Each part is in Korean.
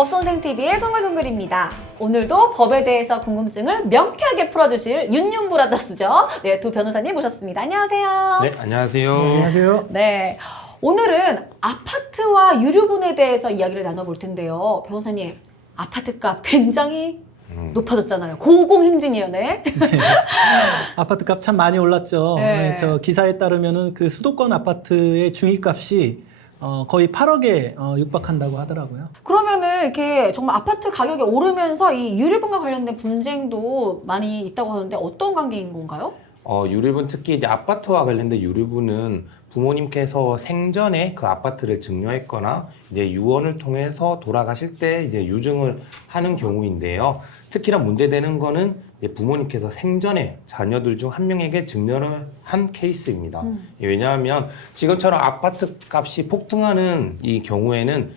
법선생TV의 송글송글입니다. 오늘도 법에 대해서 궁금증을 명쾌하게 풀어주실 윤윤 브라더스죠. 네, 두 변호사님 모셨습니다. 안녕하세요. 네, 안녕하세요. 안녕하세요. 네, 오늘은 아파트와 유류분에 대해서 이야기를 나눠볼 텐데요. 변호사님, 아파트값 굉장히 높아졌잖아요. 고공행진이요, 네. 아파트값 참 많이 올랐죠. 네. 저 기사에 따르면은 그 수도권 아파트의 중위값이 거의 8억에 육박한다고 하더라고요. 그러면은 이렇게 정말 아파트 가격이 오르면서 이 유류분과 관련된 분쟁도 많이 있다고 하는데 어떤 관계인 건가요? 유류분 특히 이제 아파트와 관련된 유류분은 부모님께서 생전에 그 아파트를 증여했거나 이제 유언을 통해서 돌아가실 때 이제 유증을 하는 경우인데요. 특히나 문제되는 거는 이제 부모님께서 생전에 자녀들 중 한 명에게 증여를 한 케이스입니다. 왜냐하면 지금처럼 아파트 값이 폭등하는 이 경우에는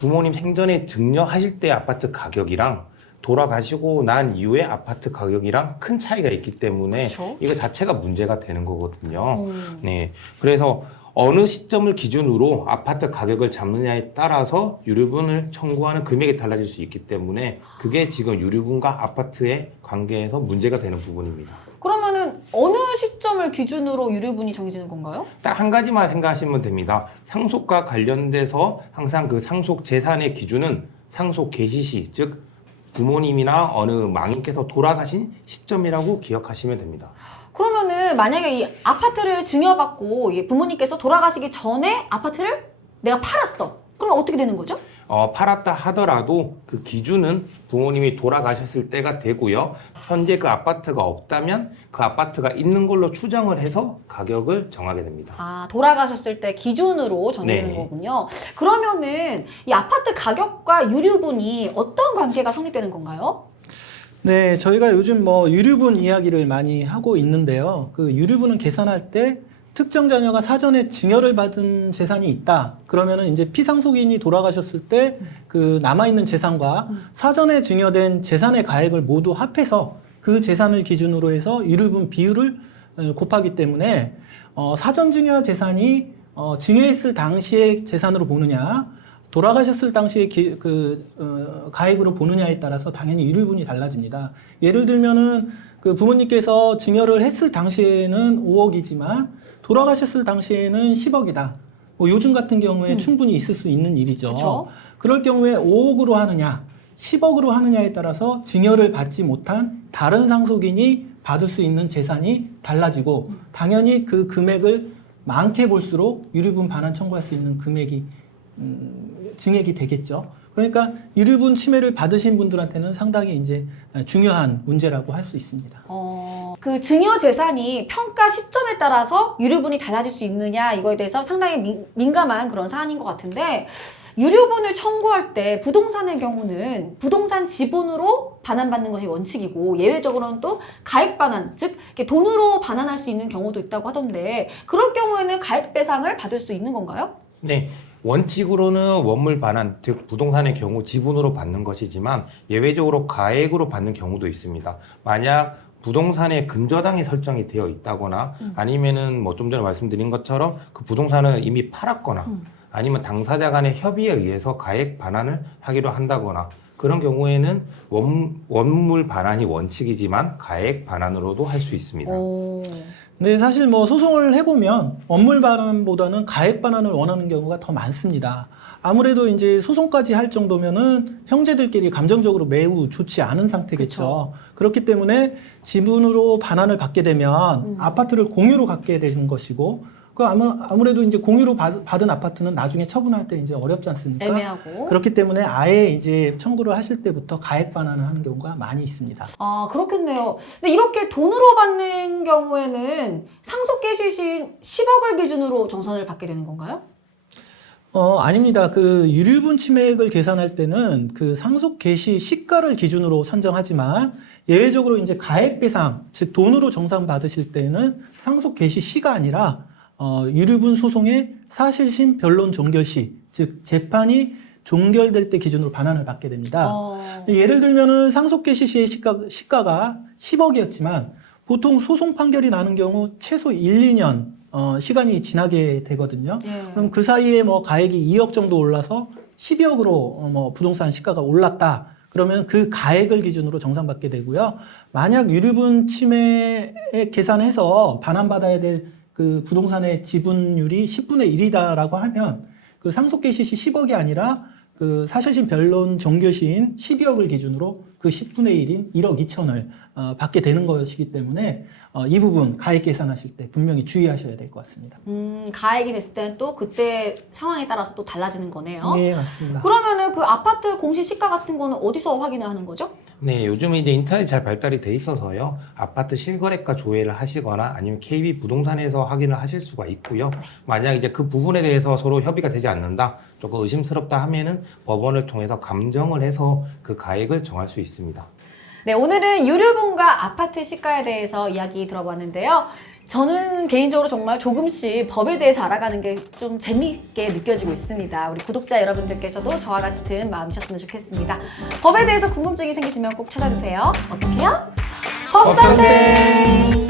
부모님 생전에 증여하실 때 아파트 가격이랑 돌아가시고 난 이후에 아파트 가격이랑 큰 차이가 있기 때문에 그렇죠. 이거 자체가 문제가 되는 거거든요. 네, 그래서 어느 시점을 기준으로 아파트 가격을 잡느냐에 따라서 유류분을 청구하는 금액이 달라질 수 있기 때문에 그게 지금 유류분과 아파트의 관계에서 문제가 되는 부분입니다. 그러면은 어느 시점을 기준으로 유류분이 정해지는 건가요? 딱 한 가지만 생각하시면 됩니다. 상속과 관련돼서 항상 그 상속 재산의 기준은 상속 개시시, 즉 부모님이나 어느 망인께서 돌아가신 시점이라고 기억하시면 됩니다. 그러면은 만약에 이 아파트를 증여받고 이 부모님께서 돌아가시기 전에 아파트를 내가 팔았어. 그럼 어떻게 되는 거죠? 팔았다 하더라도 그 기준은 부모님이 돌아가셨을 때가 되고요. 현재 그 아파트가 없다면 그 아파트가 있는 걸로 추정을 해서 가격을 정하게 됩니다. 아, 돌아가셨을 때 기준으로 정해지는 네. 거군요. 그러면은 이 아파트 가격과 유류분이 어떤 관계가 성립되는 건가요? 네, 저희가 요즘 뭐 유류분 이야기를 많이 하고 있는데요. 그 유류분은 계산할 때 특정 자녀가 사전에 증여를 받은 재산이 있다. 그러면은 이제 피상속인이 돌아가셨을 때 그 남아있는 재산과 사전에 증여된 재산의 가액을 모두 합해서 그 재산을 기준으로 해서 유류분 비율을 곱하기 때문에 사전 증여 재산이 증여했을 당시의 재산으로 보느냐, 돌아가셨을 당시에 가액으로 보느냐에 따라서 당연히 유류분이 달라집니다. 예를 들면은 그 부모님께서 증여를 했을 당시에는 5억이지만 돌아가셨을 당시에는 10억이다. 뭐 요즘 같은 경우에 충분히 있을 수 있는 일이죠. 그쵸. 그럴 경우에 5억으로 하느냐, 10억으로 하느냐에 따라서 증여를 받지 못한 다른 상속인이 받을 수 있는 재산이 달라지고 당연히 그 금액을 많게 볼수록 유류분 반환 청구할 수 있는 금액이 증액이 되겠죠. 그러니까 유류분 침해를 받으신 분들한테는 상당히 이제 중요한 문제라고 할 수 있습니다. 그 증여 재산이 평가 시점에 따라서 유류분이 달라질 수 있느냐 이거에 대해서 상당히 민감한 그런 사안인 것 같은데 유류분을 청구할 때 부동산의 경우는 부동산 지분으로 반환받는 것이 원칙이고 예외적으로는 또 가액 반환, 즉 이렇게 돈으로 반환할 수 있는 경우도 있다고 하던데 그럴 경우에는 가액 배상을 받을 수 있는 건가요? 네. 원칙으로는 원물 반환, 즉 부동산의 경우 지분으로 받는 것이지만 예외적으로 가액으로 받는 경우도 있습니다. 만약 부동산에 근저당이 설정이 되어 있다거나 아니면은 뭐 좀 전에 말씀드린 것처럼 그 부동산을 이미 팔았거나 아니면 당사자 간의 협의에 의해서 가액 반환을 하기로 한다거나 그런 경우에는 원물 반환이 원칙이지만 가액 반환으로도 할 수 있습니다. 근데 사실 뭐 소송을 해보면 원물 반환보다는 가액 반환을 원하는 경우가 더 많습니다. 아무래도 이제 소송까지 할 정도면은 형제들끼리 감정적으로 매우 좋지 않은 상태겠죠. 그쵸. 그렇기 때문에 지분으로 반환을 받게 되면 아파트를 공유로 갖게 되는 것이고, 그 아무래도 이제 공유로 받은 아파트는 나중에 처분할 때 이제 어렵지 않습니까? 애매하고. 그렇기 때문에 아예 이제 청구를 하실 때부터 가액 반환을 하는 경우가 많이 있습니다. 아, 그렇겠네요. 근데 이렇게 돈으로 받는 경우에는 상속 개시신 10억을 기준으로 정산을 받게 되는 건가요? 아닙니다. 그 유류분 침해액을 계산할 때는 그 상속 개시 시가를 기준으로 산정하지만 예외적으로 이제 가액 배상, 즉 돈으로 정산 받으실 때는 상속 개시 시가 아니라 유류분 소송의 사실심 변론 종결 시, 즉 재판이 종결될 때 기준으로 반환을 받게 됩니다. 예를 들면은 상속 개시 시의 시가가 10억이었지만 보통 소송 판결이 나는 경우 최소 1, 2년 시간이 지나게 되거든요. 예. 그럼 그 사이에 뭐 가액이 2억 정도 올라서 12억으로 뭐 부동산 시가가 올랐다. 그러면 그 가액을 기준으로 정산받게 되고요. 만약 유류분 침해에 계산해서 반환받아야 될 그 부동산의 지분율이 10분의 1이다라고 하면 그 상속계 시시 10억이 아니라 그 사실심 변론 종교시인 12억을 기준으로 그 10분의 1인 1억 2천을 받게 되는 것이기 때문에 이 부분 가액 계산하실 때 분명히 주의하셔야 될 것 같습니다. 가액이 됐을 때는 또 그때 상황에 따라서 또 달라지는 거네요. 네, 맞습니다. 그러면은 그 아파트 공시 시가 같은 거는 어디서 확인을 하는 거죠? 네, 요즘 이제 인터넷이 잘 발달이 돼 있어서요. 아파트 실거래가 조회를 하시거나 아니면 KB 부동산에서 확인을 하실 수가 있고요. 만약 이제 그 부분에 대해서 서로 협의가 되지 않는다, 조금 의심스럽다 하면은 법원을 통해서 감정을 해서 그 가액을 정할 수 있습니다. 네, 오늘은 유류분과 아파트 시가에 대해서 이야기 들어봤는데요. 저는 개인적으로 정말 조금씩 법에 대해서 알아가는 게 좀 재미있게 느껴지고 있습니다. 우리 구독자 여러분들께서도 저와 같은 마음이셨으면 좋겠습니다. 법에 대해서 궁금증이 생기시면 꼭 찾아주세요. 어떻게요? 법선생!